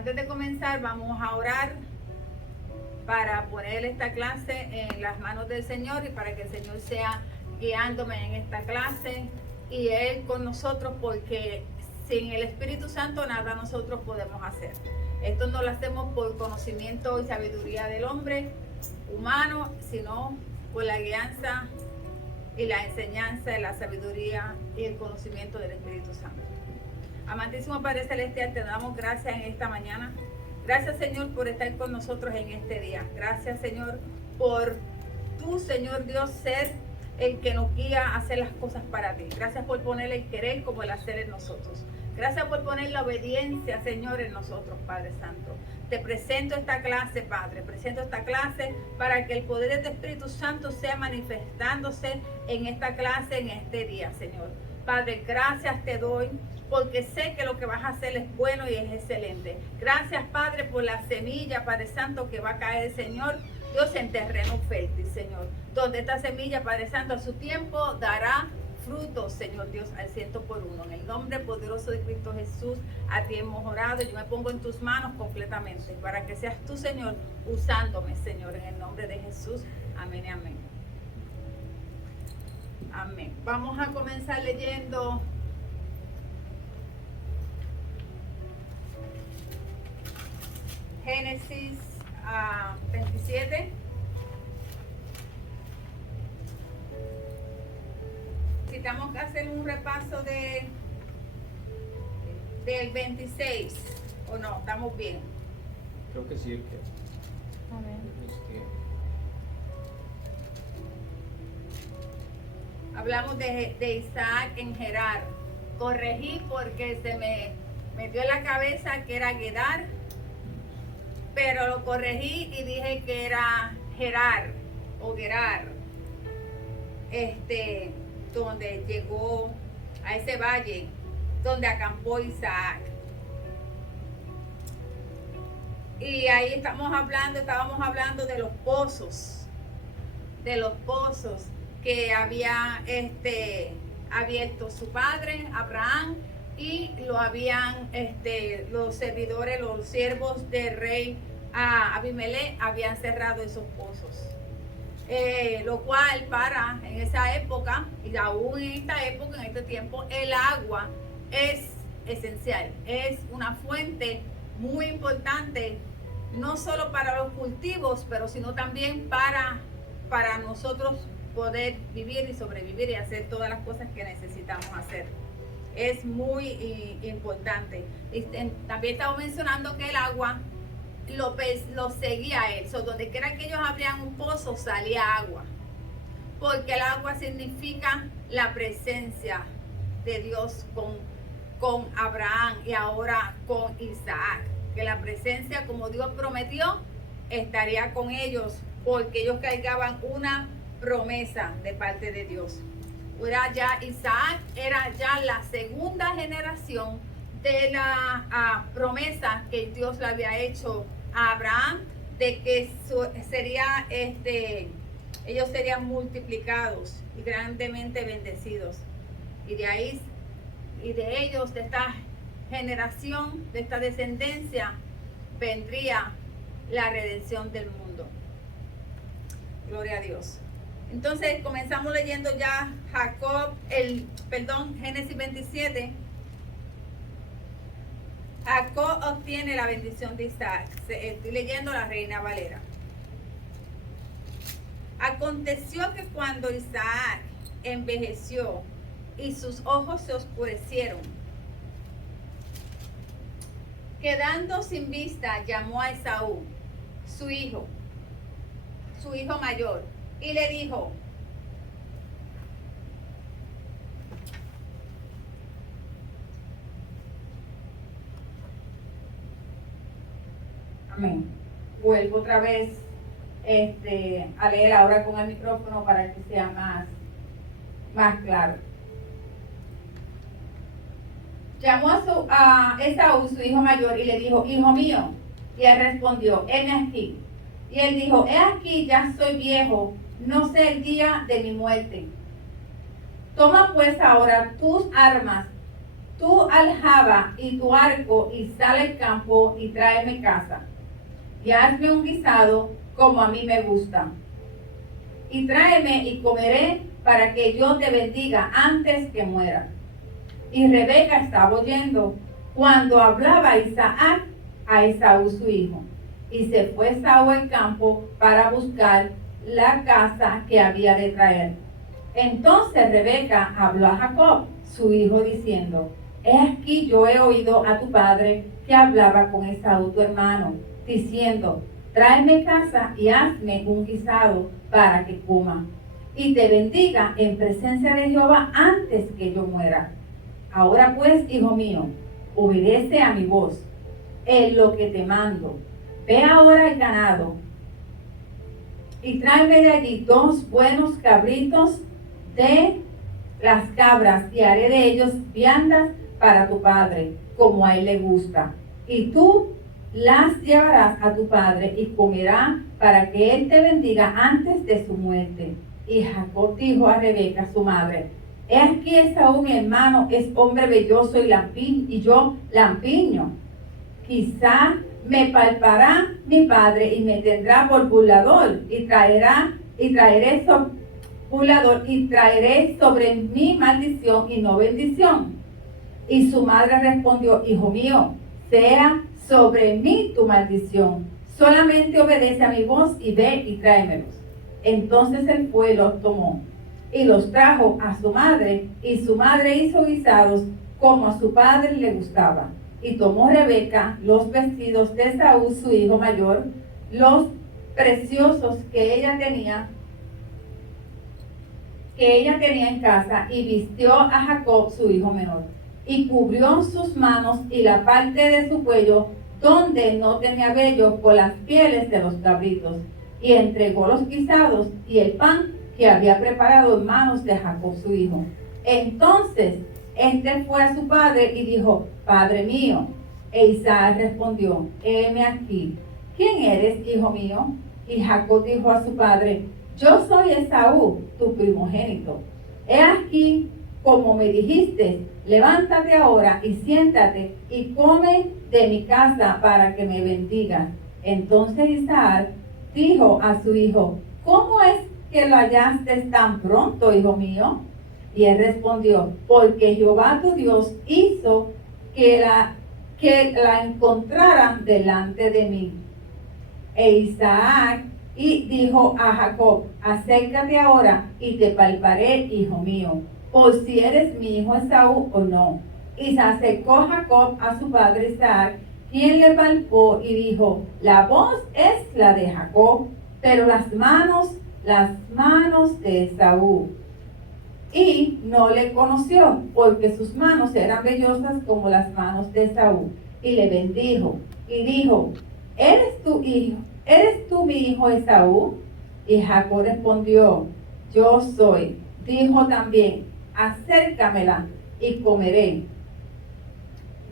Antes de comenzar vamos a orar para poner esta clase en las manos del Señor y para que el Señor sea guiándome en esta clase y Él con nosotros, porque sin el Espíritu Santo nada nosotros podemos hacer. Esto no lo hacemos por conocimiento y sabiduría del hombre humano, sino por la guianza y la enseñanza de la sabiduría y el conocimiento del Espíritu Santo. Amantísimo Padre Celestial, te damos gracias en esta mañana. Gracias, Señor, por estar con nosotros en este día. Gracias, Señor, por tú, Señor Dios, ser el que nos guía a hacer las cosas para ti. Gracias por poner el querer como el hacer en nosotros. Gracias por poner la obediencia, Señor, en nosotros, Padre Santo. Te presento esta clase, Padre. Presento esta clase para que el poder de tu Espíritu Santo sea manifestándose en esta clase, en este día, Señor. Padre, gracias te doy, porque sé que lo que vas a hacer es bueno y es excelente. Gracias, Padre, por la semilla, Padre Santo, que va a caer, Señor, Dios, en terreno fértil, Señor. Donde esta semilla, Padre Santo, a su tiempo dará frutos, Señor Dios, al 100%. En el nombre poderoso de Cristo Jesús, a ti hemos orado. Yo me pongo en tus manos completamente, para que seas tú, Señor, usándome, Señor, en el nombre de Jesús. Amén y amén. Amén. Vamos a comenzar leyendo Génesis 27. Necesitamos hacer un repaso del 26. ¿O no? ¿Estamos bien? Creo que sí. Amén. Hablamos de Isaac en Gerar. Corregí porque se me metió en la cabeza que era Gedar, pero lo corregí y dije que era Gerar o Gerar, donde llegó a ese valle donde acampó Isaac. Y ahí estábamos hablando de los pozos que había abierto su padre Abraham, y lo habían los servidores, los siervos del rey Abimelech habían cerrado esos pozos. Lo cual en esa época, y aún en esta época, en este tiempo, el agua es esencial, es una fuente muy importante, no solo para los cultivos, pero sino también para nosotros poder vivir y sobrevivir y hacer todas las cosas que necesitamos hacer. Es muy importante. También estamos mencionando que el agua lo seguía a él. Donde quiera que ellos abrían un pozo, salía agua. Porque el agua significa la presencia de Dios con Abraham y ahora con Isaac. Que la presencia, como Dios prometió, estaría con ellos, porque ellos cargaban una promesa de parte de Dios. Isaac era ya la segunda generación de la promesa que Dios le había hecho a Abraham, de que ellos serían multiplicados y grandemente bendecidos. Y de ellos, de esta generación, de esta descendencia, vendría la redención del mundo. Gloria a Dios. Entonces comenzamos leyendo ya Génesis 27. Jacob obtiene la bendición de Isaac. Estoy leyendo la Reina Valera. Aconteció que cuando Isaac envejeció y sus ojos se oscurecieron, quedando sin vista, llamó a Esaú, su hijo mayor, y le dijo: amén. Vuelvo otra vez a leer ahora con el micrófono para que sea más claro. Llamó a Esaú, su hijo mayor, y le dijo: hijo mío. Y él respondió: heme aquí. Y él dijo: he aquí, ya soy viejo, no sé el día de mi muerte. Toma pues ahora tus armas, tu aljaba y tu arco, y sal al campo y tráeme caza. Y hazme un guisado como a mí me gusta. Y tráeme y comeré para que yo te bendiga antes que muera. Y Rebeca estaba oyendo cuando hablaba Isaac a Esaú su hijo. Y se fue Esaú al campo para buscar la caza que había de traer. Entonces Rebeca habló a Jacob, su hijo, diciendo: He aquí yo he oído a tu padre que hablaba con Esaú tu hermano, diciendo: Tráeme caza y hazme un guisado para que coma, y te bendiga en presencia de Jehová antes que yo muera. Ahora pues, hijo mío, obedece a mi voz en lo que te mando. Ve ahora al ganado y tráeme de allí 2 buenos cabritos de las cabras, y haré de ellos viandas para tu padre, como a él le gusta. Y tú las llevarás a tu padre y comerá para que él te bendiga antes de su muerte. Y Jacob dijo a Rebeca, su madre: He aquí Esaú mi hermano es hombre velloso y yo lampiño. Quizá me palpará mi padre y me tendrá por burlador, y traeré sobre mí maldición y no bendición. Y su madre respondió: Hijo mío, sea sobre mí tu maldición. Solamente obedece a mi voz y ve y tráemelos. Entonces él fue y los tomó y los trajo a su madre, y su madre hizo guisados como a su padre le gustaba. Y tomó Rebeca los vestidos de Esaú su hijo mayor, los preciosos que ella tenía en casa, y vistió a Jacob su hijo menor, y cubrió sus manos y la parte de su cuello donde no tenía vello con las pieles de los cabritos, y entregó los guisados y el pan que había preparado en manos de Jacob su hijo. Entonces este fue a su padre y dijo: Padre mío. E Isaac respondió: Heme aquí. ¿Quién eres, hijo mío? Y Jacob dijo a su padre: Yo soy Esaú, tu primogénito. He aquí, como me dijiste, levántate ahora y siéntate y come de mi casa para que me bendigas. Entonces Isaac dijo a su hijo: ¿Cómo es que lo hallaste tan pronto, hijo mío? Y él respondió: Porque Jehová tu Dios hizo que la encontraran delante de mí. E Isaac dijo a Jacob: Acércate ahora y te palparé, hijo mío, por si eres mi hijo Esaú o no. Y se acercó Jacob a su padre Isaac, quien le palpó y dijo: La voz es la de Jacob, pero las manos de Esaú. Y no le conoció, porque sus manos eran vellosas como las manos de Esaú. Y le bendijo y dijo: ¿Eres tú mi hijo Esaú? Y Jacob respondió: Yo soy. Dijo también: Acércamela y comeré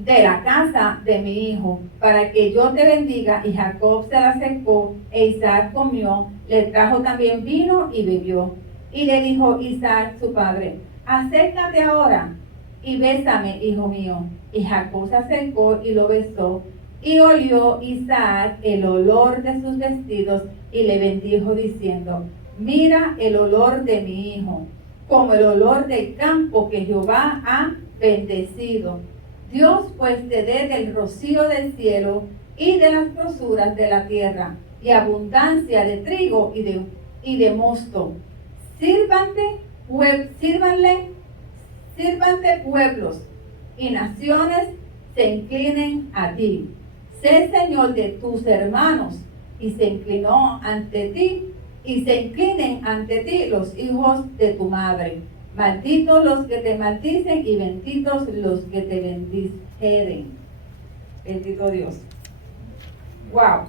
de la casa de mi hijo, para que yo te bendiga. Y Jacob se la acercó, e Isaac comió, le trajo también vino y bebió. Y le dijo Isaac su padre: Acércate ahora y bésame, hijo mío. Y Jacob se acercó y lo besó, y olió Isaac el olor de sus vestidos, y le bendijo diciendo: Mira el olor de mi hijo, como el olor del campo que Jehová ha bendecido. Dios pues te dé del rocío del cielo y de las grosuras de la tierra, y abundancia de trigo y de mosto. Sírvante pueblos y naciones se inclinen a ti. Sé Señor de tus hermanos, y se inclinó ante ti, y se inclinen ante ti los hijos de tu madre. Malditos los que te maldicen y benditos los que te bendijeren. Bendito Dios. Wow.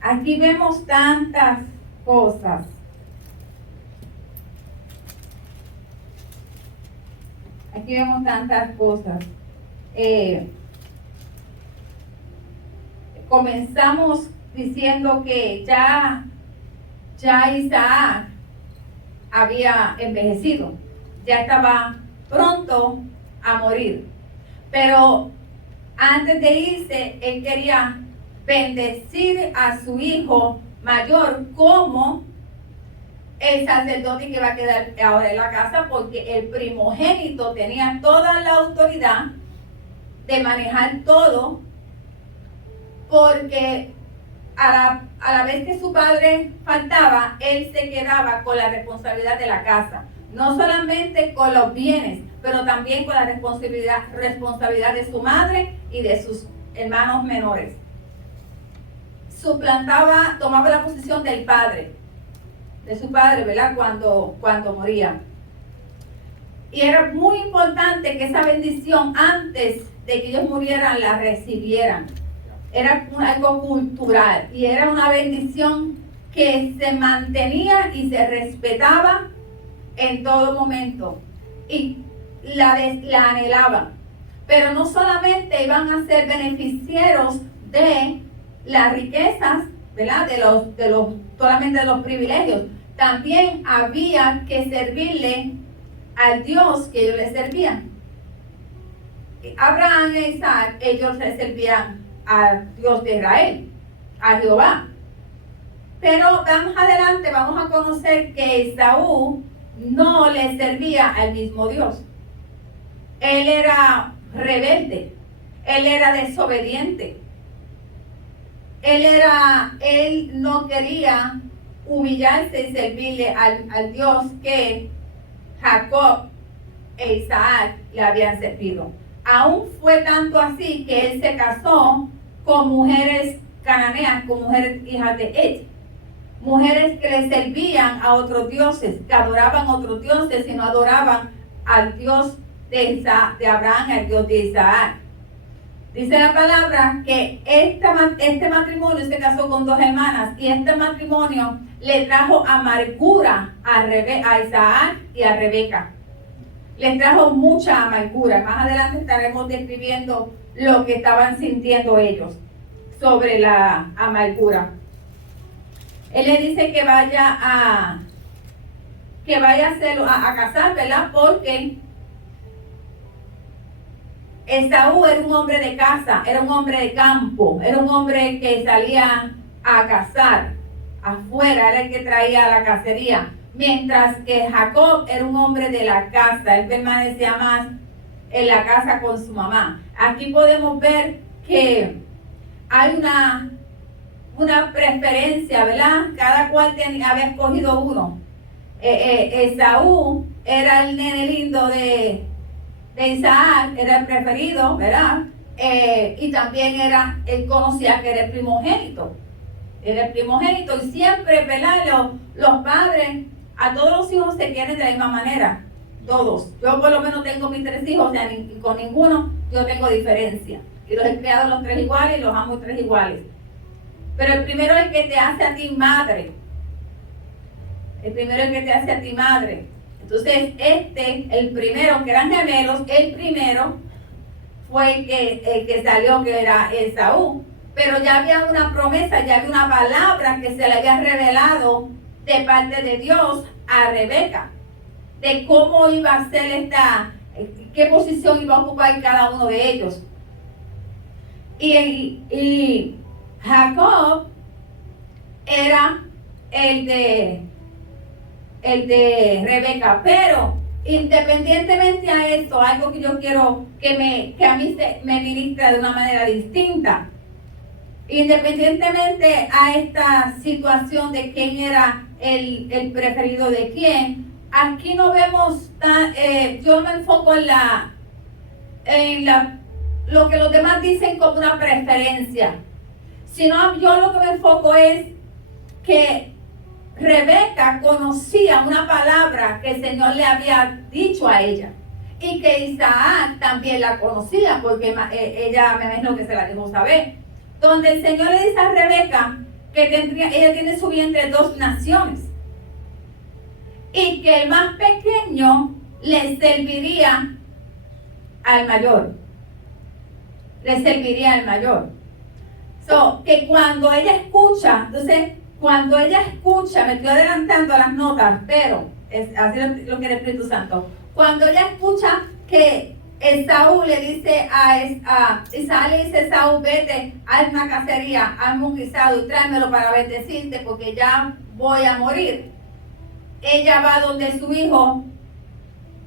Aquí vemos tantas cosas. Aquí vemos tantas cosas. Comenzamos diciendo que ya Isaac había envejecido, ya estaba pronto a morir. Pero antes de irse, él quería bendecir a su hijo mayor como el sacerdote que va a quedar ahora en la casa, porque el primogénito tenía toda la autoridad de manejar todo, porque a la vez que su padre faltaba, él se quedaba con la responsabilidad de la casa, no solamente con los bienes, pero también con la responsabilidad de su madre y de sus hermanos menores. Tomaba la posición del padre, de su padre, ¿verdad? Cuando moría. Y era muy importante que esa bendición, antes de que ellos murieran, la recibieran. Era algo cultural y era una bendición que se mantenía y se respetaba en todo momento. Y la anhelaban. Pero no solamente iban a ser beneficiarios de las riquezas, ¿verdad? Solamente de los privilegios. También había que servirle al Dios que ellos le servían. Abraham e Isaac, ellos le servían al Dios de Israel, a Jehová. Pero más adelante vamos a conocer que Esaú no le servía al mismo Dios. Él era rebelde, él era desobediente. Él no quería humillarse y servirle al Dios que Jacob e Isaac le habían servido. Aún fue tanto así que él se casó con mujeres cananeas, con mujeres hijas de Et, mujeres que le servían a otros dioses, que adoraban a otros dioses y no adoraban al Dios de Abraham, al Dios de Isaac. Dice la palabra que este matrimonio se casó con dos hermanas y este matrimonio le trajo amargura a Isaac y a Rebeca. Les trajo mucha amargura. Más adelante estaremos describiendo lo que estaban sintiendo ellos sobre la amargura. Él le dice que vaya a casar, ¿verdad? Porque Esaú era un hombre de casa, era un hombre de campo, era un hombre que salía a cazar afuera, era el que traía la cacería. Mientras que Jacob era un hombre de la casa, él permanecía más en la casa con su mamá. Aquí podemos ver que hay una preferencia, ¿verdad? Cada cual había escogido uno. Esaú era el nene lindo de Isaac, era el preferido, ¿verdad? Y también él conocía que era el primogénito. Era el primogénito y siempre, ¿verdad? Los padres, a todos los hijos se quieren de la misma manera. Todos. Yo por lo menos tengo mis 3 hijos, o sea, con ninguno yo tengo diferencia. Y los he criado los 3 iguales y los amo 3 iguales. Pero el primero es el que te hace a ti madre. El primero es el que te hace a ti madre. Entonces, el primero, que eran gemelos, el primero fue el que salió, que era Esaú. Pero ya había una promesa, ya había una palabra que se le había revelado de parte de Dios a Rebeca, de cómo iba a ser qué posición iba a ocupar cada uno de ellos. Y Jacob era el de Rebeca, pero independientemente a esto, algo que yo quiero que a mí me ministra de una manera distinta. Independientemente a esta situación de quién era el preferido de quién, aquí no vemos yo me enfoco en lo que los demás dicen como una preferencia, sino yo lo que me enfoco es que Rebeca conocía una palabra que el Señor le había dicho a ella y que Isaac también la conocía porque ella me imagino que se la dejó saber, donde el Señor le dice a Rebeca que ella tiene su vientre 2 naciones y que el más pequeño le serviría al mayor. Le serviría al mayor. Que cuando ella escucha, me estoy adelantando a las notas, pero Así lo quiere el Espíritu Santo. Cuando ella escucha que Esaú le dice a Isaac, le dice: Esaú, vete, haz una cacería, hazme un guisado y tráemelo para bendecirte porque ya voy a morir. Ella va donde su hijo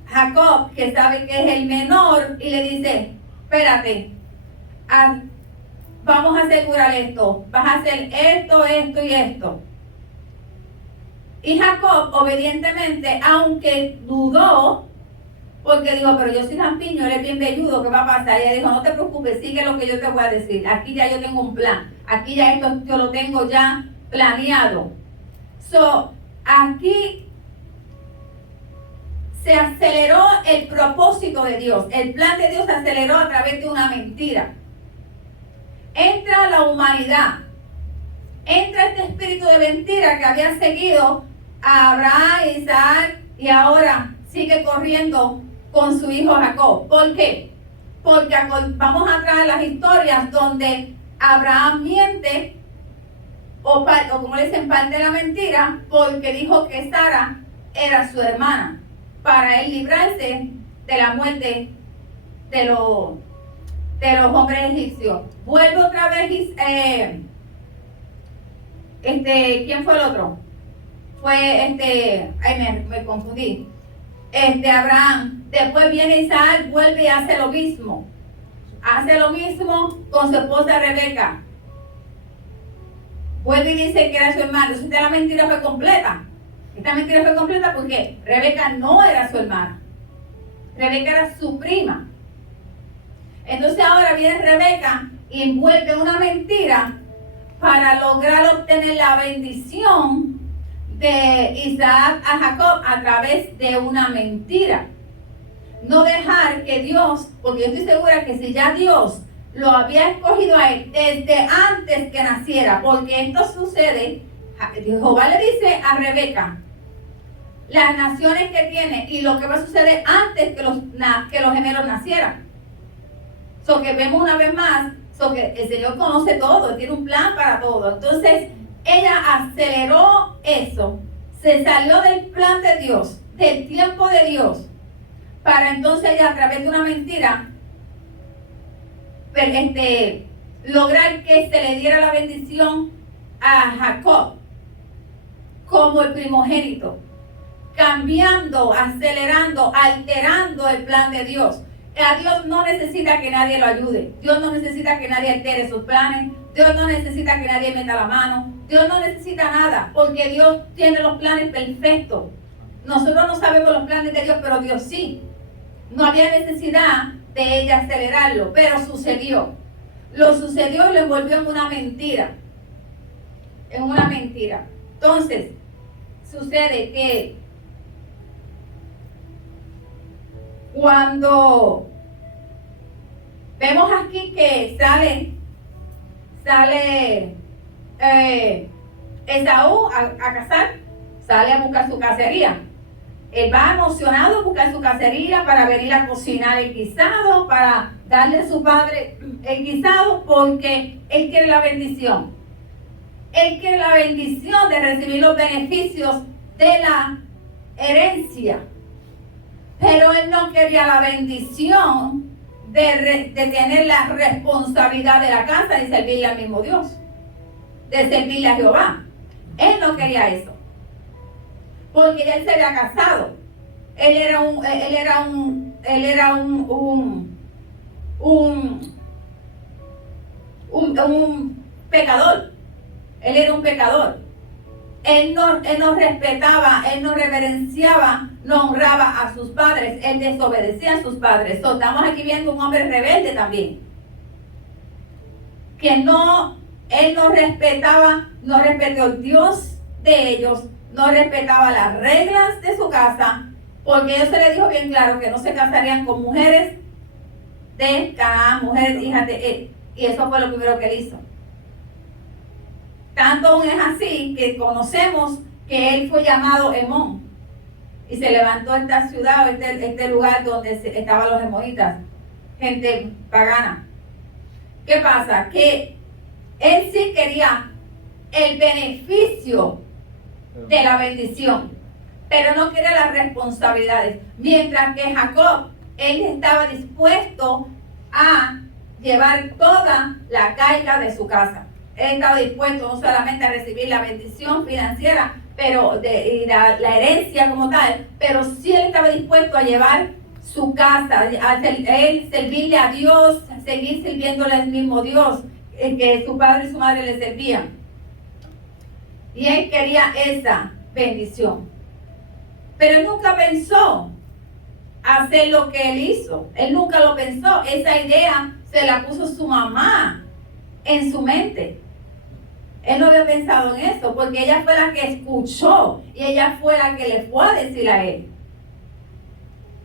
Jacob, que sabe que es el menor, y le dice: espérate, vamos a asegurar esto, vas a hacer esto, esto y esto. Y Jacob, obedientemente, aunque dudó, porque dijo: pero yo soy lampiño, él es bien velludo, ¿qué va a pasar? Ella dijo: no te preocupes, sigue lo que yo te voy a decir. Aquí ya yo tengo un plan. Aquí ya esto yo lo tengo ya planeado. Aquí se aceleró el propósito de Dios. El plan de Dios se aceleró a través de una mentira. Entra la humanidad. Entra este espíritu de mentira que había seguido a Abraham, Isaac y ahora sigue corriendo con su hijo Jacob. ¿Por qué? Porque vamos a traer las historias donde Abraham miente o como le dicen, parte de la mentira, porque dijo que Sara era su hermana, para él librarse de la muerte de los hombres egipcios. Vuelve otra vez, ¿quién fue el otro? Fue me confundí. Abraham. Después viene Isaac, vuelve y hace lo mismo. Hace lo mismo con su esposa Rebeca. Vuelve y dice que era su hermano. Entonces la mentira fue completa. Esta mentira fue completa porque Rebeca no era su hermana. Rebeca era su prima. Entonces ahora viene Rebeca y envuelve una mentira para lograr obtener la bendición de Isaac a Jacob a través de una mentira. No dejar que Dios, porque yo estoy segura que si ya Dios lo había escogido a él desde antes que naciera, porque esto sucede, Jehová le dice a Rebeca las naciones que tiene y lo que va a suceder antes que los gemelos nacieran. Que vemos una vez más, que el Señor conoce todo, tiene un plan para todo. Entonces ella aceleró eso, se salió del plan de Dios, del tiempo de Dios, para entonces ella a través de una mentira lograr que se le diera la bendición a Jacob como el primogénito, cambiando, acelerando, alterando el plan de Dios. A Dios no necesita que nadie lo ayude. Dios no necesita que nadie altere sus planes. Dios no necesita que nadie meta la mano. Dios no necesita nada, porque Dios tiene los planes perfectos. Nosotros no sabemos los planes de Dios, pero Dios sí. No había necesidad de ella acelerarlo, pero sucedió. Lo sucedió y lo envolvió en una mentira. En una mentira. Entonces, sucede que cuando vemos aquí que sale Esaú a cazar, sale a buscar su cacería. Él va emocionado a buscar su cacería para venir a cocinar el guisado, para darle a su padre el guisado, porque él quiere la bendición. Él quiere la bendición de recibir los beneficios de la herencia. Pero él no quería la bendición de tener la responsabilidad de la casa y servirle al mismo Dios, de servirle a Jehová. Él no quería eso, porque ya él se había casado. Él era un pecador. Él era un pecador. Él no respetaba, él no reverenciaba, no honraba a sus padres, él desobedecía a sus padres. Estamos aquí viendo un hombre rebelde también, que él no respetaba, no respetó el Dios de ellos, no respetaba las reglas de su casa, porque Dios se le dijo bien claro que no se casarían con mujeres de Canaán, mujeres hijas de él, y eso fue lo primero que él hizo. Tanto aún es así que conocemos que él fue llamado Emón y se levantó esta ciudad, este lugar donde estaban los emonitas, gente pagana. ¿Qué pasa? Que él sí quería el beneficio de la bendición, pero no quería las responsabilidades. Mientras que Jacob, él estaba dispuesto a llevar toda la carga de su casa. Él estaba dispuesto no solamente a recibir la bendición financiera, pero y la herencia como tal, pero sí él estaba dispuesto a llevar su casa, a él servirle a Dios, a seguir sirviéndole al mismo Dios que su padre y su madre le servían. Y él quería esa bendición. Pero él nunca pensó hacer lo que él hizo. Él nunca lo pensó. Esa idea se la puso su mamá en su mente. Él no había pensado en eso, porque ella fue la que escuchó y ella fue la que le fue a decir a él.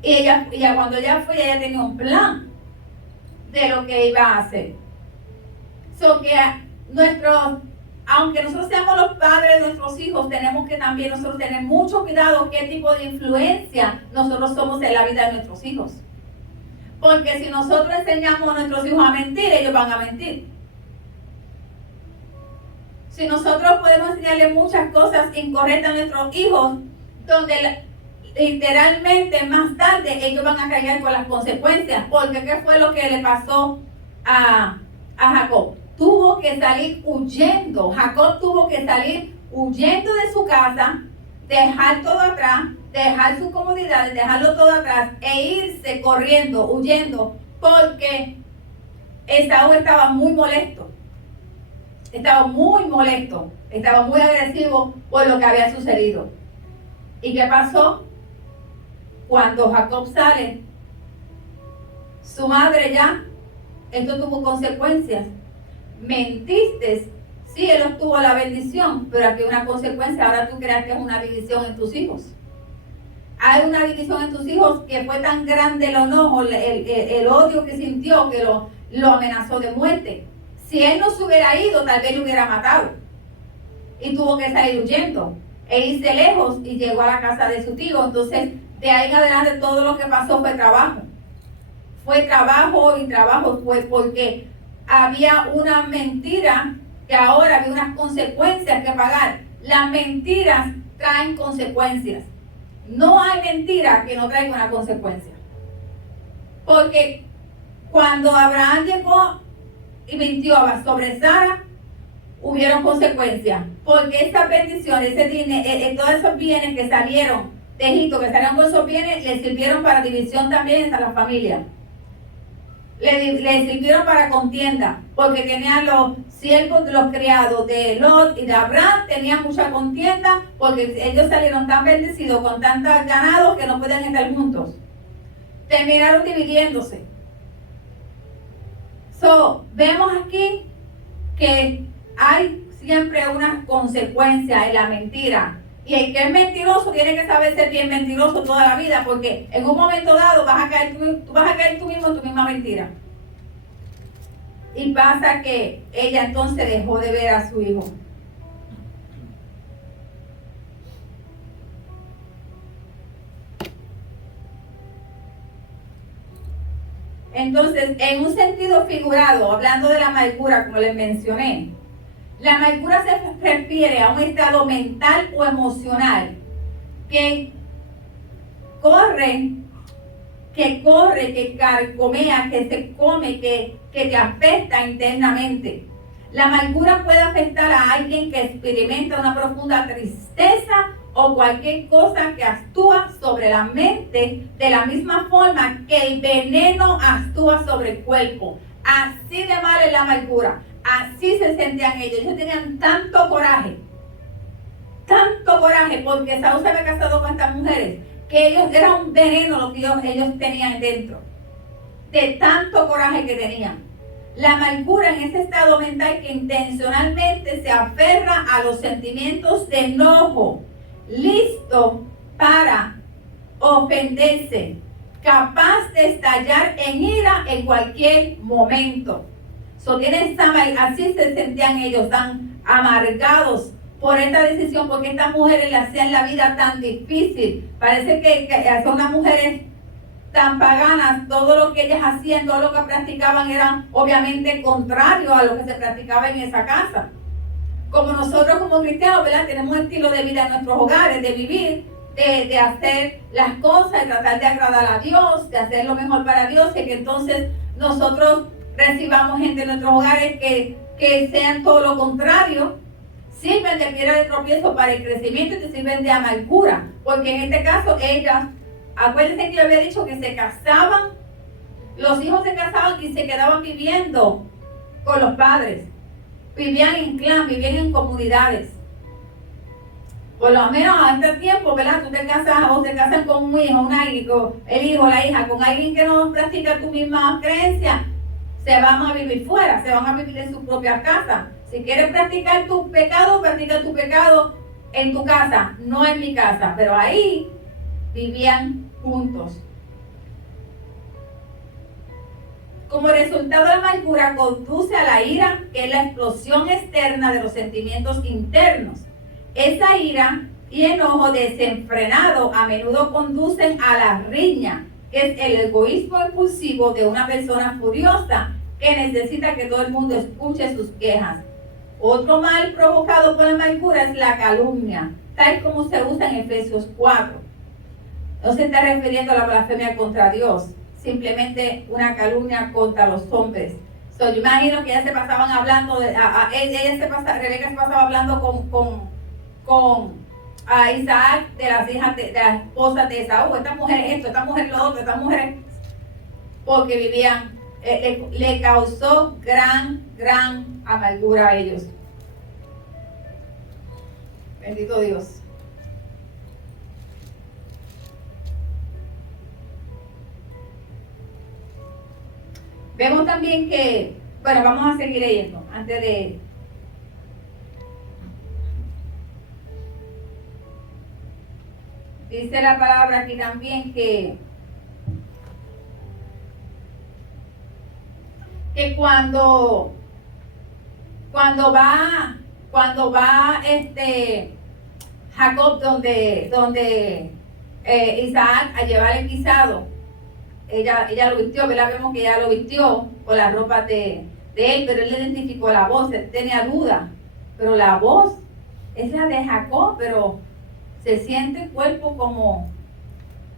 Y ella cuando ella fue, ella tenía un plan de lo que iba a hacer. Que aunque nosotros seamos los padres de nuestros hijos, tenemos que también nosotros tener mucho cuidado qué tipo de influencia nosotros somos en la vida de nuestros hijos. Porque si nosotros enseñamos a nuestros hijos a mentir, ellos van a mentir. Si nosotros podemos enseñarle muchas cosas incorrectas a nuestros hijos, donde literalmente más tarde ellos van a cargar con las consecuencias. Porque ¿qué fue lo que le pasó a Jacob? Tuvo que salir huyendo. Jacob tuvo que salir huyendo de su casa, dejar todo atrás, dejar sus comodidades, dejarlo todo atrás e irse corriendo, huyendo, porque Esaú estaba muy molesto. Estaba muy molesto, estaba muy agresivo por lo que había sucedido. ¿Y qué pasó? Cuando Jacob sale, su madre ya, esto tuvo consecuencias. Mentiste, sí, él obtuvo la bendición, pero aquí hay una consecuencia. Ahora tú creas que es una división en tus hijos. Hay una división en tus hijos que fue tan grande el enojo, el odio que sintió, que lo amenazó de muerte. Si él no se hubiera ido, tal vez lo hubiera matado. Y tuvo que salir huyendo e irse lejos y llegó a la casa de su tío. Entonces, de ahí en adelante todo lo que pasó fue trabajo. Fue trabajo y trabajo, fue porque había una mentira que ahora había unas consecuencias que pagar. Las mentiras traen consecuencias. No hay mentira que no traiga una consecuencia. Porque cuando Abraham llegó y mintió sobre Sara, hubieron consecuencias. Porque esas bendiciones, ese dinero, todos esos bienes que salieron de Egipto, que salieron con esos bienes, le sirvieron para división también entre las familias. Le sirvieron para contienda, porque tenían los siervos de los criados de Lot y de Abraham, tenían mucha contienda, porque ellos salieron tan bendecidos con tantos ganados que no podían estar juntos. Terminaron dividiéndose. Vemos aquí que hay siempre una consecuencia en la mentira. Y el que es mentiroso tiene que saber ser bien mentiroso toda la vida, porque en un momento dado tú vas a caer tú mismo en tu misma mentira. Y pasa que ella entonces dejó de ver a su hijo. Entonces, en un sentido figurado, hablando de la amargura, como les mencioné, la amargura se refiere a un estado mental o emocional que corre, que carcomea, que se come, que te afecta internamente. La amargura puede afectar a alguien que experimenta una profunda tristeza o cualquier cosa que actúa sobre la mente de la misma forma que el veneno actúa sobre el cuerpo. Así de mal es la amargura. Así se sentían ellos. Ellos tenían tanto coraje, porque Saúl se había casado con estas mujeres, que ellos era un veneno lo que ellos tenían dentro, de tanto coraje que tenían. La amargura en ese estado mental que intencionalmente se aferra a los sentimientos de enojo, listo para ofenderse, capaz de estallar en ira en cualquier momento. Así se sentían ellos, tan amargados por esta decisión, porque estas mujeres le hacían la vida tan difícil. Parece que son unas mujeres tan paganas. Todo lo que ellas hacían, todo lo que practicaban era obviamente contrario a lo que se practicaba en esa casa. Como nosotros como cristianos, ¿verdad? Tenemos un estilo de vida en nuestros hogares, de vivir de hacer las cosas, de tratar de agradar a Dios, de hacer lo mejor para Dios, y que entonces nosotros recibamos gente en nuestros hogares que sean todo lo contrario, sirven de piedra de tropiezo para el crecimiento y te sirven de amargura, porque en este caso ellas, acuérdense que yo había dicho que se casaban, los hijos se casaban y se quedaban viviendo con los padres, vivían en clan, vivían en comunidades. Por lo menos a este tiempo, ¿verdad? Tú te casas o se casan con un hijo, el hijo, la hija, con alguien que no practica tu misma creencia, se van a vivir fuera, se van a vivir en su propia casa. Si quieres practicar tu pecado, practica tu pecado en tu casa, no en mi casa. Pero ahí vivían juntos. Como resultado, la amargura conduce a la ira, que es la explosión externa de los sentimientos internos. Esa ira y enojo desenfrenado a menudo conducen a la riña, que es el egoísmo impulsivo de una persona furiosa que necesita que todo el mundo escuche sus quejas. Otro mal provocado por la amargura es la calumnia, tal como se usa en Efesios 4. No se está refiriendo a la blasfemia contra Dios, simplemente una calumnia contra los hombres. Yo imagino que ellas se pasaban hablando, Rebeca se pasaba hablando con Isaac de las hijas de las esposas de Esaú. Esta mujer esto, esta mujer lo otro, esta mujer, porque vivían, le causó gran amargura a ellos. Bendito Dios. Vemos también que, bueno, vamos a seguir leyendo antes de... Dice la palabra aquí también que cuando va Jacob donde Isaac a llevar el guisado, ella lo vistió, ¿verdad? Vemos que ella lo vistió con las ropas de él, pero él identificó la voz, él tenía duda, pero la voz es la de Jacob, pero se siente el cuerpo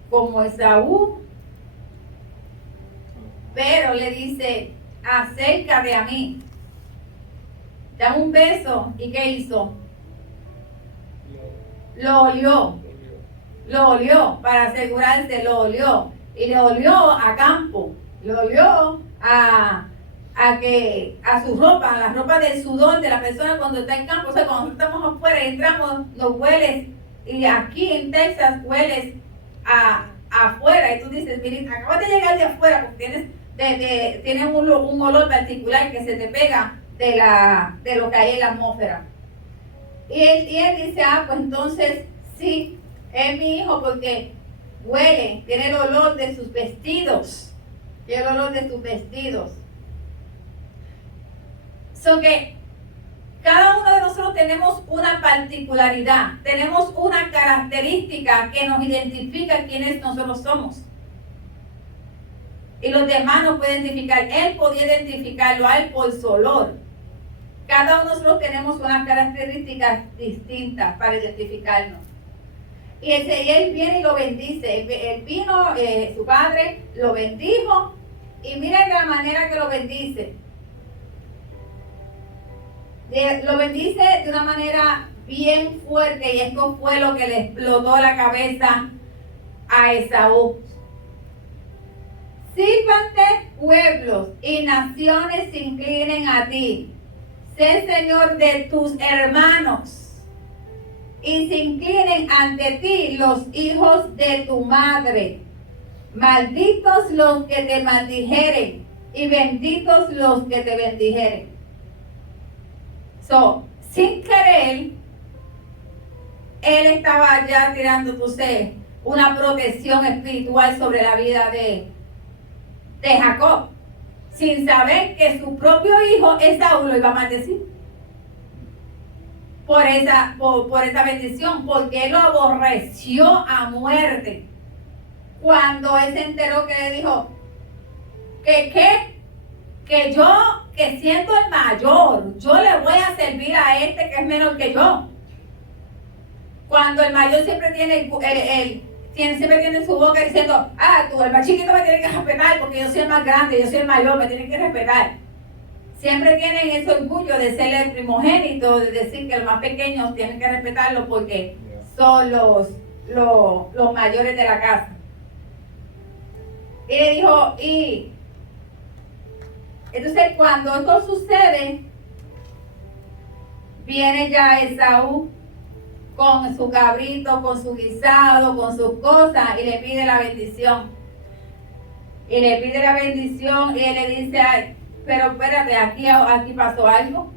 como Esaú, pero le dice, acércate a mí, dame un beso. ¿Y qué hizo? Lo olió para asegurarse, lo olió, y le olió a campo, lo olió a su ropa, a la ropa del sudor de la persona cuando está en campo. O sea, cuando estamos afuera y entramos, nos hueles, y aquí en Texas hueles afuera, y tú dices, miren, acabas de llegar de afuera porque tienes un olor particular que se te pega de lo que hay en la atmósfera. Y él dice, pues entonces sí, es mi hijo porque huele, tiene el olor de sus vestidos, tiene el olor de sus vestidos. So que cada uno de nosotros tenemos una particularidad, tenemos una característica que nos identifica quiénes nosotros somos. Y los demás nos pueden identificar. Él podía identificarlo a él por su olor. Cada uno de nosotros tenemos unas características distintas para identificarnos. Y él viene y lo bendice. Él vino, su padre lo bendijo. Y miren la manera que lo bendice. Lo bendice de una manera bien fuerte, y esto fue lo que le explotó la cabeza a Esaú. Sírvante pueblos y naciones se inclinen a ti. Sé Señor de tus hermanos, y se inclinen ante ti los hijos de tu madre. Malditos los que te maldijeren, y benditos los que te bendijeren. Sin querer, él estaba ya tirando, una protección espiritual sobre la vida de Jacob, sin saber que su propio hijo Esaú lo iba a maldecir por esa bendición, porque él lo aborreció a muerte. Cuando él se enteró, que le dijo que yo, que siendo el mayor, yo le voy a servir a este que es menor que yo. Cuando el mayor siempre tiene siempre tiene su boca diciendo, tú, el más chiquito me tiene que respetar porque yo soy el más grande, yo soy el mayor, me tiene que respetar. Siempre tienen ese orgullo de ser el primogénito, de decir que los más pequeños tienen que respetarlo porque son los mayores de la casa. Y le dijo, entonces cuando esto sucede, viene ya Esaú con su cabrito, con su guisado, con sus cosas, y le pide la bendición. Y le pide la bendición, y él le dice, ay, pero espérate, aquí pasó algo.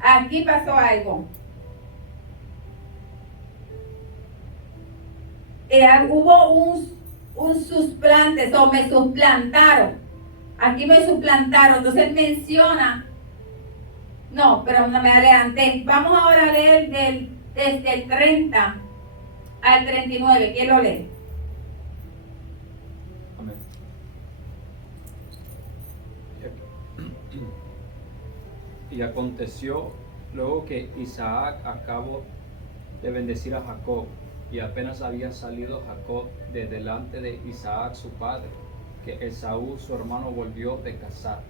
Aquí pasó algo. Hubo un susplante, o me suplantaron. Aquí me suplantaron. Entonces menciona, no, pero no me adelanté. Vamos ahora a leer desde el 30 al 39. ¿Quién lo lee? Amén. Y aconteció luego que Isaac acabó de bendecir a Jacob, y apenas había salido Jacob de delante de Isaac su padre, que Esaú su hermano volvió de cazar.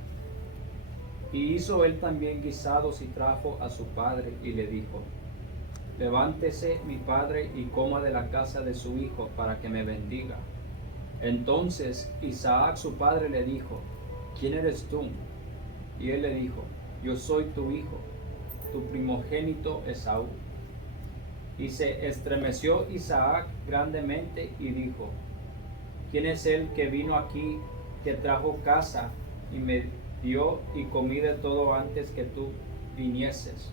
Y hizo él también guisados y trajo a su padre y le dijo, levántese mi padre y coma de la casa de su hijo para que me bendiga. Entonces Isaac su padre le dijo, ¿quién eres tú? Y él le dijo, yo soy tu hijo, tu primogénito Esaú. Y se estremeció Isaac grandemente y dijo, ¿quién es el que vino aquí, que trajo casa y me dio y comí de todo antes que tú vinieses?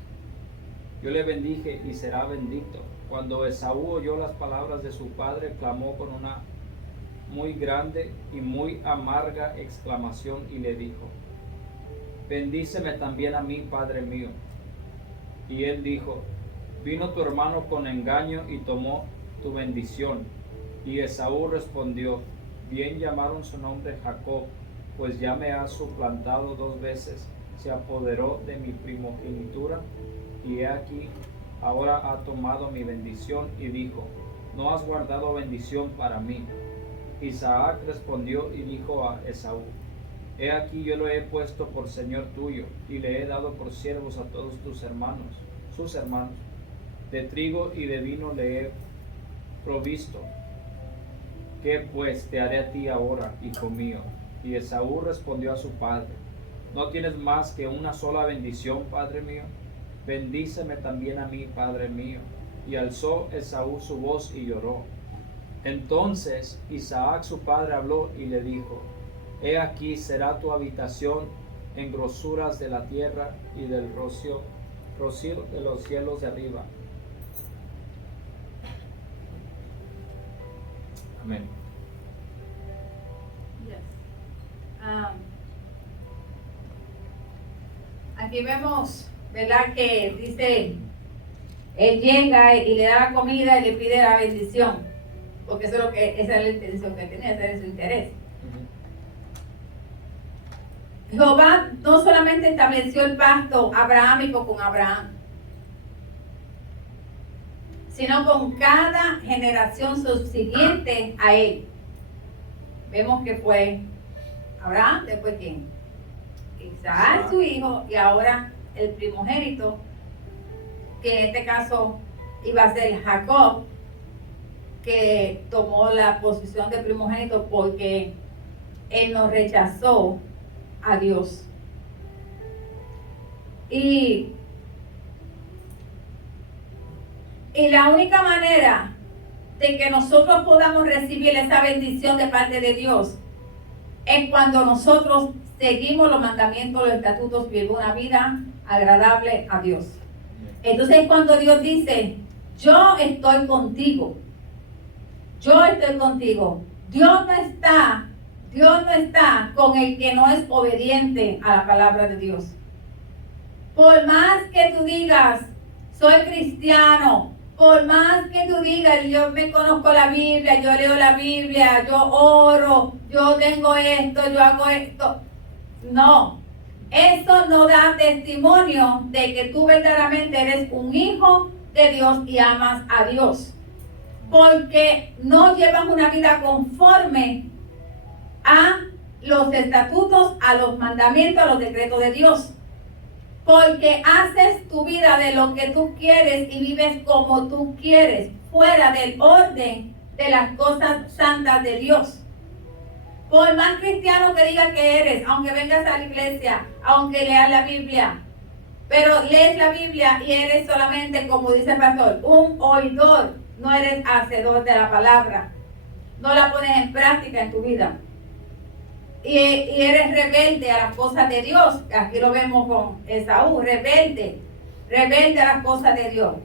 Yo le bendije y será bendito. Cuando Esaú oyó las palabras de su padre, clamó con una muy grande y muy amarga exclamación y le dijo, bendíceme también a mí, padre mío. Y él dijo, vino tu hermano con engaño y tomó tu bendición. Y Esaú respondió, bien llamaron su nombre Jacob, pues ya me ha suplantado 2 veces, se apoderó de mi primogenitura, y he aquí, ahora ha tomado mi bendición, y dijo, no has guardado bendición para mí. Isaac respondió y dijo a Esaú, he aquí yo lo he puesto por señor tuyo, y le he dado por siervos a todos tus hermanos, sus hermanos. De trigo y de vino le he provisto. ¿Qué pues te haré a ti ahora, hijo mío? Y Esaú respondió a su padre, ¿no tienes más que una sola bendición, padre mío? Bendíceme también a mí, padre mío. Y alzó Esaú su voz y lloró. Entonces Isaac su padre habló y le dijo, he aquí será tu habitación en grosuras de la tierra y del rocío de los cielos de arriba. Amén. Yes. Aquí vemos, ¿verdad? Que dice, él llega y le da la comida y le pide la bendición, porque eso es esa es la intención que tenía, ese es su interés. Jehová no solamente estableció el pacto abrahámico con Abraham, sino con cada generación subsiguiente a él. Vemos que fue Abraham, después ¿quién? Isaac, su hijo, y ahora el primogénito, que en este caso iba a ser Jacob, que tomó la posición de primogénito porque él no rechazó a Dios. Y la única manera de que nosotros podamos recibir esa bendición de parte de Dios es cuando nosotros seguimos los mandamientos, los estatutos, vivimos una vida agradable a Dios. Entonces cuando Dios dice, yo estoy contigo, yo estoy contigo. Dios no está con el que no es obediente a la palabra de Dios. Por más que tú digas, soy cristiano, por más que tú digas, yo me conozco la Biblia, yo leo la Biblia, yo oro, yo tengo esto, yo hago esto. No, eso no da testimonio de que tú verdaderamente eres un hijo de Dios y amas a Dios. Porque no llevas una vida conforme a los estatutos, a los mandamientos, a los decretos de Dios. Porque haces tu vida de lo que tú quieres y vives como tú quieres, fuera del orden de las cosas santas de Dios. Por más cristiano que diga que eres, aunque vengas a la iglesia, aunque leas la Biblia, pero lees la Biblia y eres solamente, como dice el pastor, un oidor, no eres hacedor de la palabra, no la pones en práctica en tu vida. Y eres rebelde a las cosas de Dios. Aquí lo vemos con Esaú, rebelde a las cosas de Dios.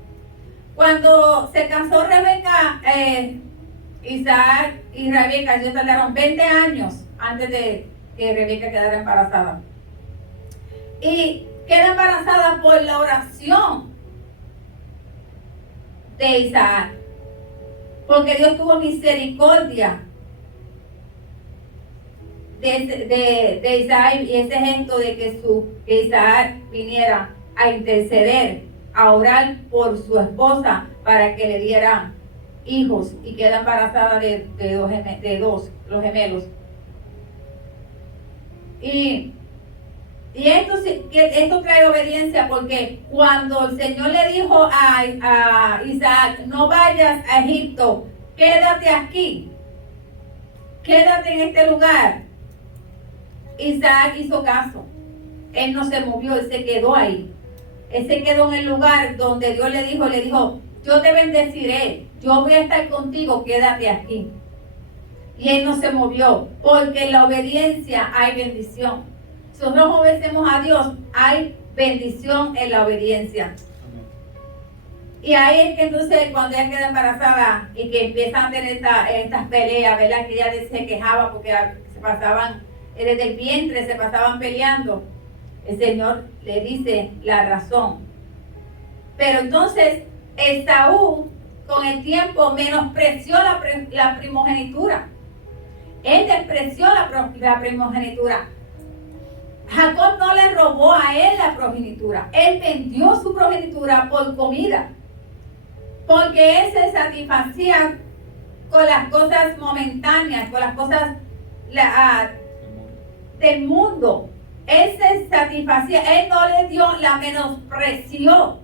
Cuando se casó Rebeca, Isaac y Rebeca, ellos tardaron 20 años antes de que Rebeca quedara embarazada. Y queda embarazada por la oración de Isaac, porque Dios tuvo misericordia de Isaac, y ese gesto de que Isaac viniera a interceder, a orar por su esposa para que le diera hijos, y queda embarazada de los gemelos. Y esto trae obediencia, porque cuando el Señor le dijo a Isaac, no vayas a Egipto, quédate aquí, quédate en este lugar, Isaac hizo caso. Él no se movió, él se quedó ahí. Él se quedó en el lugar donde Dios le dijo, yo te bendeciré, yo voy a estar contigo, quédate aquí. Y él no se movió, porque en la obediencia hay bendición. Si nosotros obedecemos a Dios, hay bendición en la obediencia. Y ahí es que entonces cuando ella queda embarazada y que empiezan a tener estas peleas, ¿verdad? Que ella se quejaba porque se pasaban, desde el vientre se pasaban peleando. El Señor le dice la razón. Pero entonces Esaú con el tiempo menospreció la primogenitura. Él despreció la primogenitura. Jacob no le robó a él la progenitura. Él vendió su progenitura por comida, porque él se satisfacía con las cosas momentáneas, con las cosas del mundo. Él se satisfacía, él no le dio, la menospreció.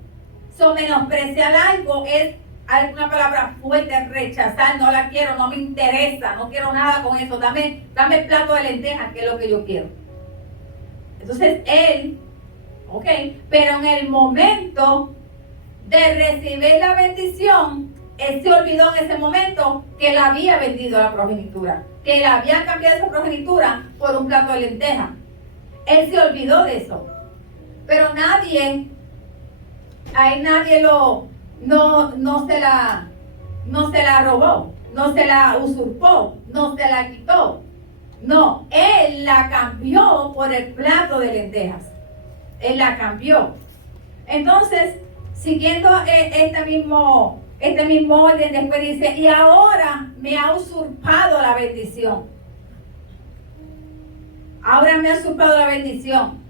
Menospreciar algo es alguna palabra fuerte, rechazar, no la quiero, no me interesa, no quiero nada con eso, dame el plato de lentejas, que es lo que yo quiero. Entonces él, pero en el momento de recibir la bendición, él se olvidó en ese momento que él había vendido la progenitura, que él había cambiado esa progenitura por un plato de lentejas. Él se olvidó de eso. Pero nadie no se la robó, no se la usurpó, no se la quitó. No, él la cambió por el plato de lentejas. Él la cambió. Entonces, siguiendo este mismo orden, después dice, y ahora me ha usurpado la bendición. Ahora me ha usurpado la bendición.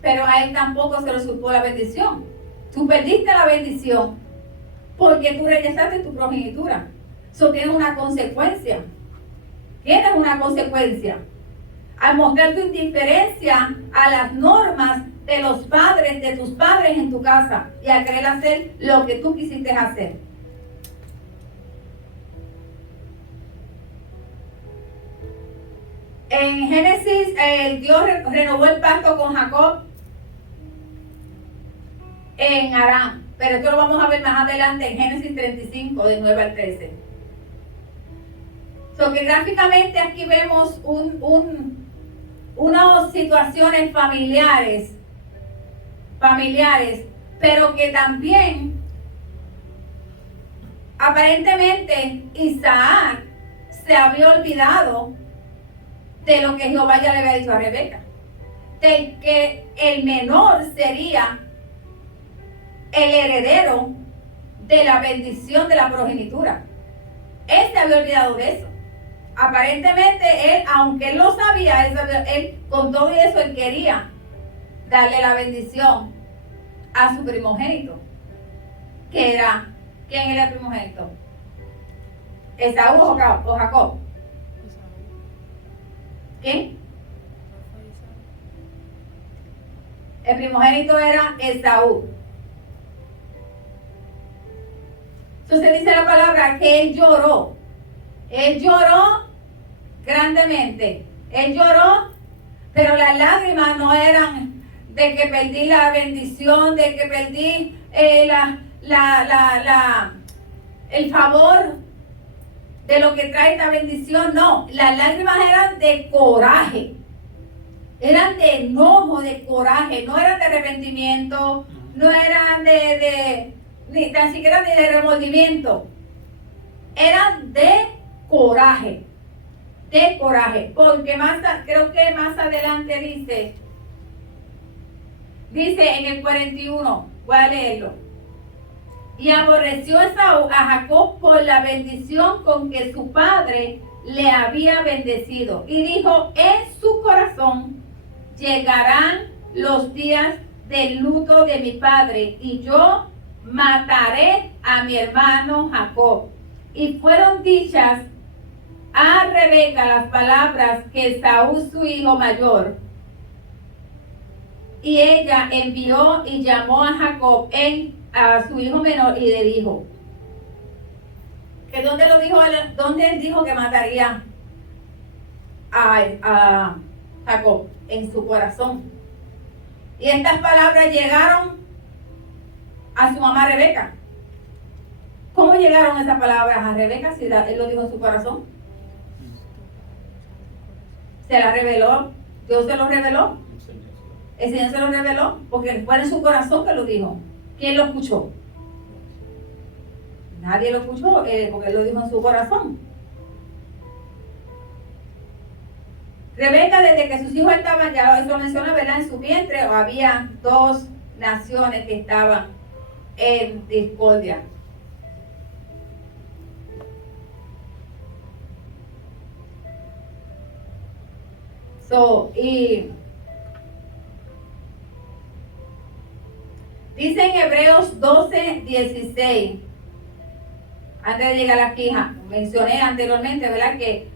Pero a él tampoco se le usurpó la bendición. Tú perdiste la bendición porque tú rechazaste tu progenitura. Eso tiene una consecuencia. Tienes una consecuencia. Al mostrar tu indiferencia a las normas de los padres, de tus padres en tu casa, y a querer hacer lo que tú quisiste hacer. En Génesis, Dios renovó el pacto con Jacob en Aram, pero esto lo vamos a ver más adelante en Génesis 35, de 9 al 13. Que gráficamente aquí vemos unas situaciones familiares, pero que también aparentemente Isaac se había olvidado de lo que Jehová ya le había dicho a Rebeca, de que el menor sería el heredero de la bendición de la progenitura. Él se había olvidado de eso. Aparentemente él, aunque él lo sabía, él con todo eso él quería darle la bendición a su primogénito. ¿Quién era el primogénito? ¿Esaú o Jacob? ¿Quién? El primogénito era Esaú. Entonces dice la palabra que él lloró. Él lloró grandemente. Él lloró, pero las lágrimas no eran de que perdí la bendición, de que perdí el favor de lo que trae esta bendición. No, las lágrimas eran de coraje. Eran de enojo, de coraje. No eran de arrepentimiento, no eran ni tan siquiera de remordimiento. Eran de coraje. De coraje. Porque creo que más adelante dice en el 41, voy a leerlo. Y aborreció Esaú a Jacob por la bendición con que su padre le había bendecido. Y dijo en su corazón: llegarán los días del luto de mi padre, y yo mataré a mi hermano Jacob. Y fueron dichas a Rebeca las palabras que Esaú, su hijo mayor, y ella envió y llamó a Jacob a su hijo menor y le dijo, que ¿dónde lo dijo? ¿Dónde él dijo que mataría a Jacob? En su corazón. Y estas palabras llegaron a su mamá Rebeca. ¿Cómo llegaron esas palabras a Rebeca si él lo dijo en su corazón? Se la reveló. Dios se lo reveló. El Señor se lo reveló porque fue en su corazón que lo dijo. ¿Quién lo escuchó? Nadie lo escuchó porque él lo dijo en su corazón. Rebeca, desde que sus hijos estaban, ya eso lo menciona, ¿verdad? En su vientre, había 2 naciones que estaban en discordia. Y dice en Hebreos 12:16, antes de llegar aquí, mencioné anteriormente, ¿verdad? Que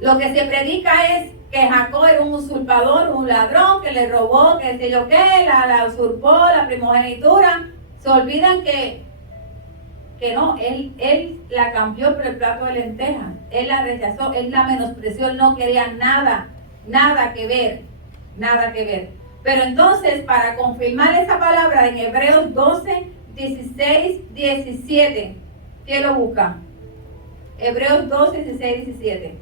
lo que se predica es que Jacob era un usurpador, un ladrón, que le robó, que sé yo qué, la usurpó, la primogenitura. Se olvidan que no, él la cambió por el plato de lentejas. Él la rechazó, él la menospreció, él no quería nada que ver. Pero entonces, para confirmar esa palabra en Hebreos 12:16-17, ¿quién lo busca? Hebreos 12:16-17.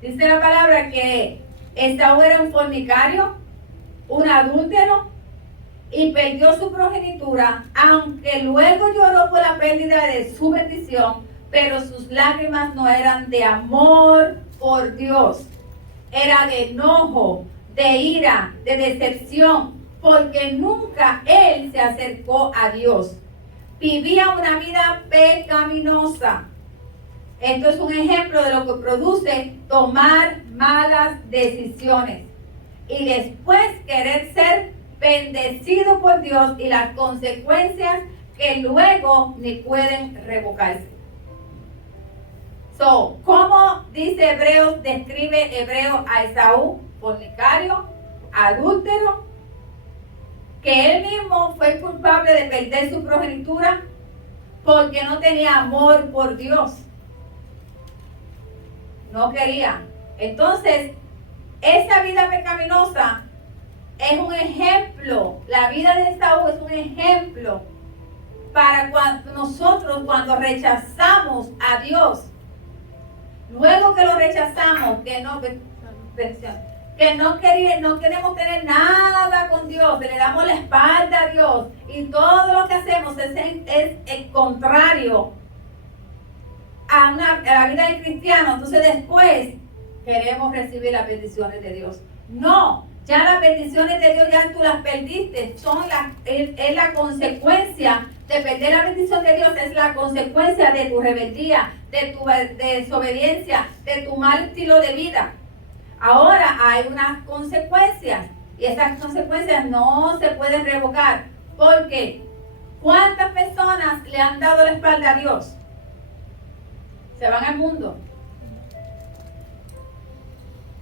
Dice la palabra que Esaú era un fornicario, un adúltero, y perdió su progenitura, aunque luego lloró por la pérdida de su bendición, pero sus lágrimas no eran de amor por Dios, era de enojo, de ira, de decepción, porque nunca él se acercó a Dios. Vivía una vida pecaminosa. Esto es un ejemplo de lo que produce tomar malas decisiones y después querer ser bendecido por Dios y las consecuencias que luego ni pueden revocarse. ¿Cómo dice Hebreos, describe Hebreos a Esaú? Fornicario, adúltero, que él mismo fue culpable de perder su progenitura porque no tenía amor por Dios. No quería. Entonces, esa vida pecaminosa es un ejemplo. La vida de Esaú es un ejemplo para nosotros cuando rechazamos a Dios. Luego que lo rechazamos, que no queremos tener nada con Dios, le damos la espalda a Dios y todo lo que hacemos es el contrario a la vida del cristiano. Entonces después queremos recibir las bendiciones de Dios. No, ya las bendiciones de Dios ya tú las perdiste. Es la consecuencia de perder la bendición de Dios, es la consecuencia de tu rebeldía, de tu desobediencia, de tu mal estilo de vida. Ahora hay unas consecuencias y esas consecuencias no se pueden revocar. ¿Por qué? ¿Cuántas personas le han dado la espalda a Dios? Se van al mundo.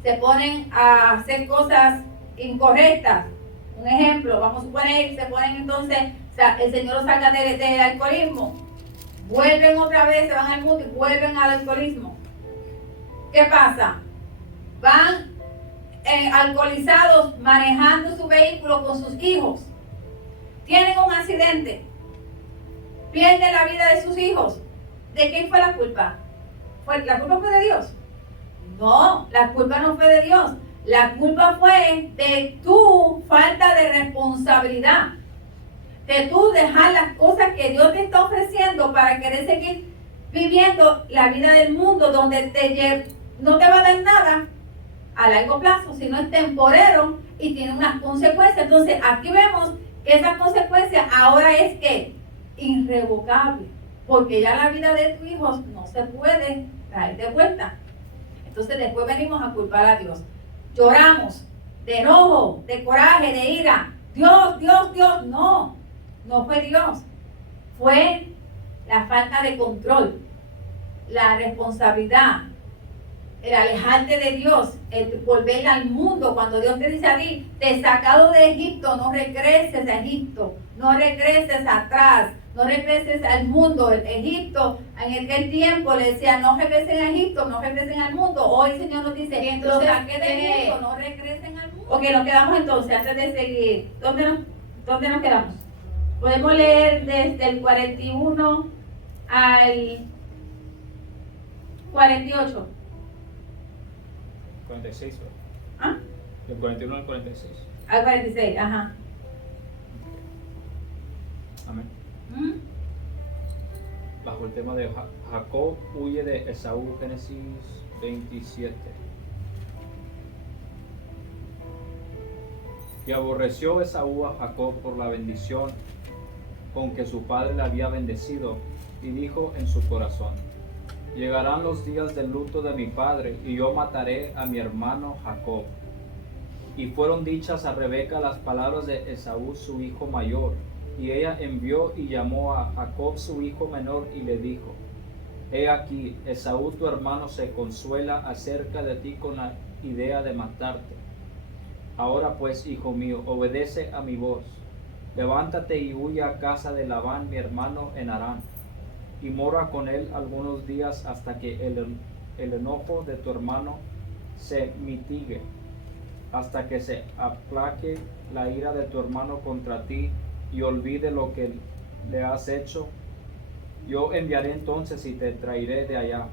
Se ponen a hacer cosas incorrectas. Un ejemplo, vamos a suponer, se ponen entonces, o sea, el Señor los saca del alcoholismo. Vuelven otra vez, se van al mundo y vuelven al alcoholismo. ¿Qué pasa? Van alcoholizados manejando su vehículo con sus hijos. Tienen un accidente. Pierden la vida de sus hijos. ¿De quién fue la culpa? ¿La culpa fue de Dios? No, la culpa no fue de Dios. La culpa fue de tu falta de responsabilidad. De tú dejar las cosas que Dios te está ofreciendo para querer seguir viviendo la vida del mundo donde no te va a dar nada a largo plazo, sino es temporero y tiene unas consecuencias. Entonces aquí vemos que esa consecuencia ahora es que irrevocable, porque ya la vida de tus hijos no se puede traer de vuelta. Entonces después venimos a culpar a Dios. Lloramos de enojo, de coraje, de ira. Dios, Dios, Dios. No, no fue Dios. Fue la falta de control, la responsabilidad, el alejarte de Dios, el volver al mundo. Cuando Dios te dice a ti, te he sacado de Egipto, no regreses a Egipto, no regreses atrás, no regreses al mundo. Egipto, en aquel tiempo le decía, no regresen a Egipto, no regresen al mundo. Hoy el Señor nos dice, entonces saqué del mundo, no regresen al mundo. Ok, nos quedamos entonces, antes de seguir, ¿dónde nos quedamos? Podemos leer desde el 41 al 48. 46, ¿verdad? ¿Ah? Del 41 al 46. Al 46, ajá. Amén. ¿Mm? Bajo el tema de Jacob huye de Esaú, Génesis 27. Y aborreció Esaú a Jacob por la bendición con que su padre le había bendecido, y dijo en su corazón: llegarán los días del luto de mi padre, y yo mataré a mi hermano Jacob. Y fueron dichas a Rebeca las palabras de Esaú su hijo mayor, y ella envió y llamó a Jacob su hijo menor, y le dijo: he aquí, Esaú tu hermano se consuela acerca de ti con la idea de matarte. Ahora pues, hijo mío, obedece a mi voz. Levántate y huye a casa de Labán mi hermano en Harán, y mora con él algunos días hasta que el enojo de tu hermano se mitigue, hasta que se aplaque la ira de tu hermano contra ti y olvide lo que le has hecho. Yo enviaré entonces y te traeré de allá,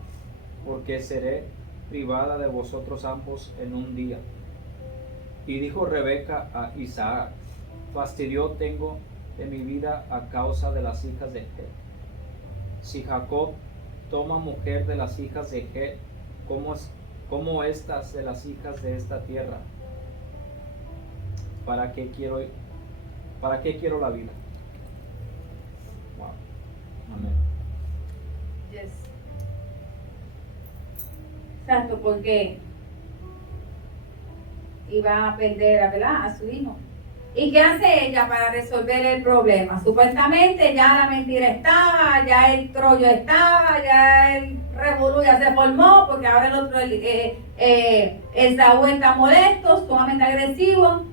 porque seré privada de vosotros ambos en un día. Y dijo Rebeca a Isaac: fastidio tengo de mi vida a causa de las hijas de Het. Si Jacob toma mujer de las hijas de Het, como estas de las hijas de esta tierra, ¿para qué quiero la vida? Wow. Amén. Yes. Exacto, porque iba a perder, ¿verdad?, a su hijo. ¿Y qué hace ella para resolver el problema? Supuestamente ya la mentira estaba, ya el trollo estaba, ya el revolú ya se formó, porque ahora el otro, Esaú está molesto, sumamente agresivo,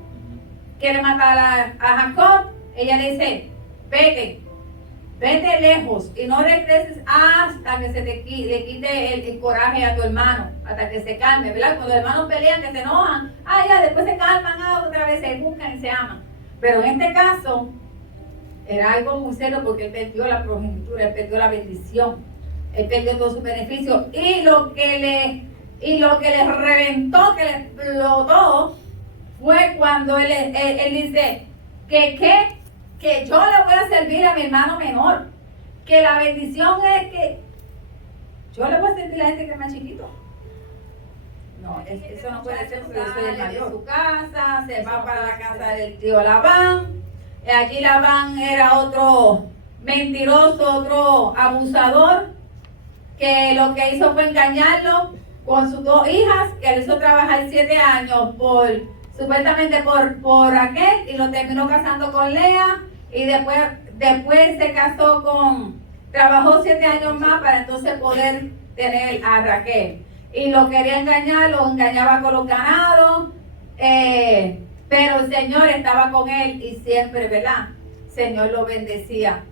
quiere matar a Jacob. Ella le dice: vete lejos y no regreses hasta que se le quite el coraje a tu hermano, hasta que se calme, ¿verdad? Cuando los hermanos pelean, que se enojan, ya después se calman, otra vez se buscan y se aman. Pero en este caso era algo muy serio, porque él perdió la progenitura, él perdió la bendición, él perdió todos sus beneficios, y lo que le reventó, que le explotó, fue cuando él dice que yo le voy a servir a mi hermano menor, que la bendición es que yo le voy a servir a este que es más chiquito. No, eso no puede ser, porque yo soy el mayor. De su casa, se va para la casa del tío Labán. Allí Labán era otro mentiroso, otro abusador, que lo que hizo fue engañarlo con sus 2 hijas, que le hizo trabajar 7 años supuestamente por Raquel, y lo terminó casando con Lea, y después se casó trabajó 7 años más para entonces poder tener a Raquel. Y lo quería engañar, lo engañaba con los ganados, pero el Señor estaba con él y siempre, ¿verdad? Señor lo bendecía.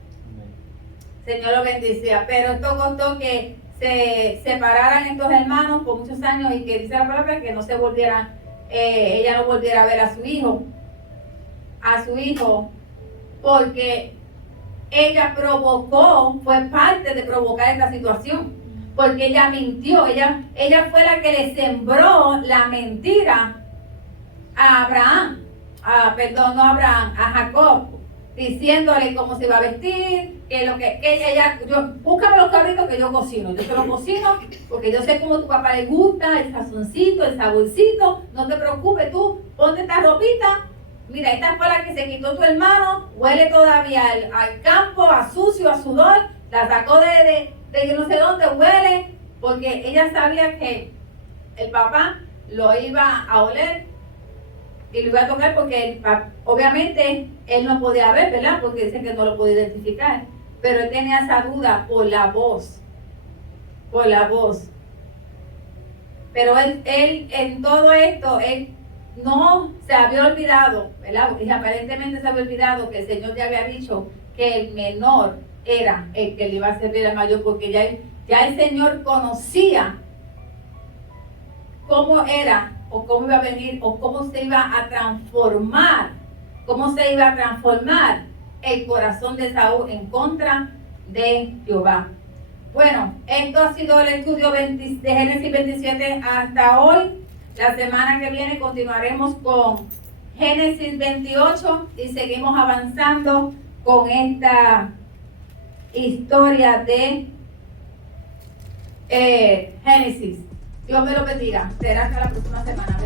Señor lo bendecía. Pero esto costó que se separaran estos hermanos por muchos años y que dice la palabra que no se volviera, ella no volviera a ver a su hijo, porque ella fue parte de provocar esta situación, porque ella mintió, ella fue la que le sembró la mentira a Abraham, a Jacob, diciéndole cómo se iba a vestir, búscame los cabritos que yo cocino, yo te los cocino, porque yo sé cómo a tu papá le gusta, el sazoncito, el saborcito, no te preocupes tú, ponte esta ropita, mira, esta fue la que se quitó tu hermano, huele todavía al campo, a sucio, a sudor, la sacó de yo no sé dónde, huele, porque ella sabía que el papá lo iba a oler y lo iba a tocar, porque obviamente él no podía ver, ¿verdad? Porque dice que no lo podía identificar, pero él tenía esa duda por la voz. Pero él en todo esto, él no se había olvidado, ¿verdad? Y aparentemente se había olvidado que el Señor ya había dicho que el menor era el que le iba a servir al mayor, porque ya el Señor conocía cómo era, o cómo iba a venir, o cómo se iba a transformar el corazón de Saúl en contra de Jehová. Bueno, esto ha sido el estudio de Génesis 27 hasta hoy. La semana que viene continuaremos con Génesis 28 y seguimos avanzando con esta historia de Génesis. Dios me lo bendiga. Será hasta la próxima semana.